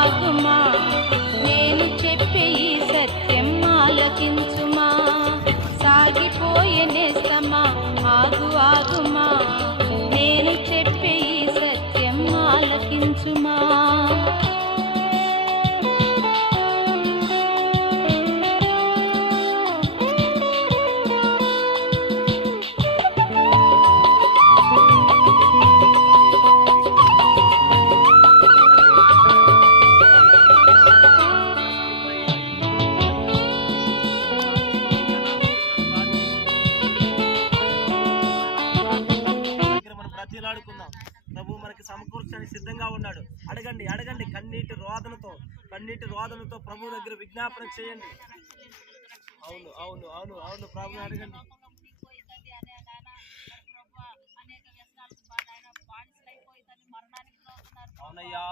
ఆగుమా, నేను చెప్పే ఈ సత్యం ఆలకించుమా. సాగిపోయే నేస్తమా ఆగుమా, నేను చెప్పే ఈ సత్యం ఆలకించుమా. బ్రతిలాడుకుందాం. ప్రభు మనకి సమకూర్చడానికి సిద్ధంగా ఉన్నాడు. అడగండి అడగండి, కన్నీటి రోదనతో ప్రభు దగ్గర విజ్ఞాపన చేయండి. అవును అవును అవును అవును ప్రభు అడగండి. అవునయ్యా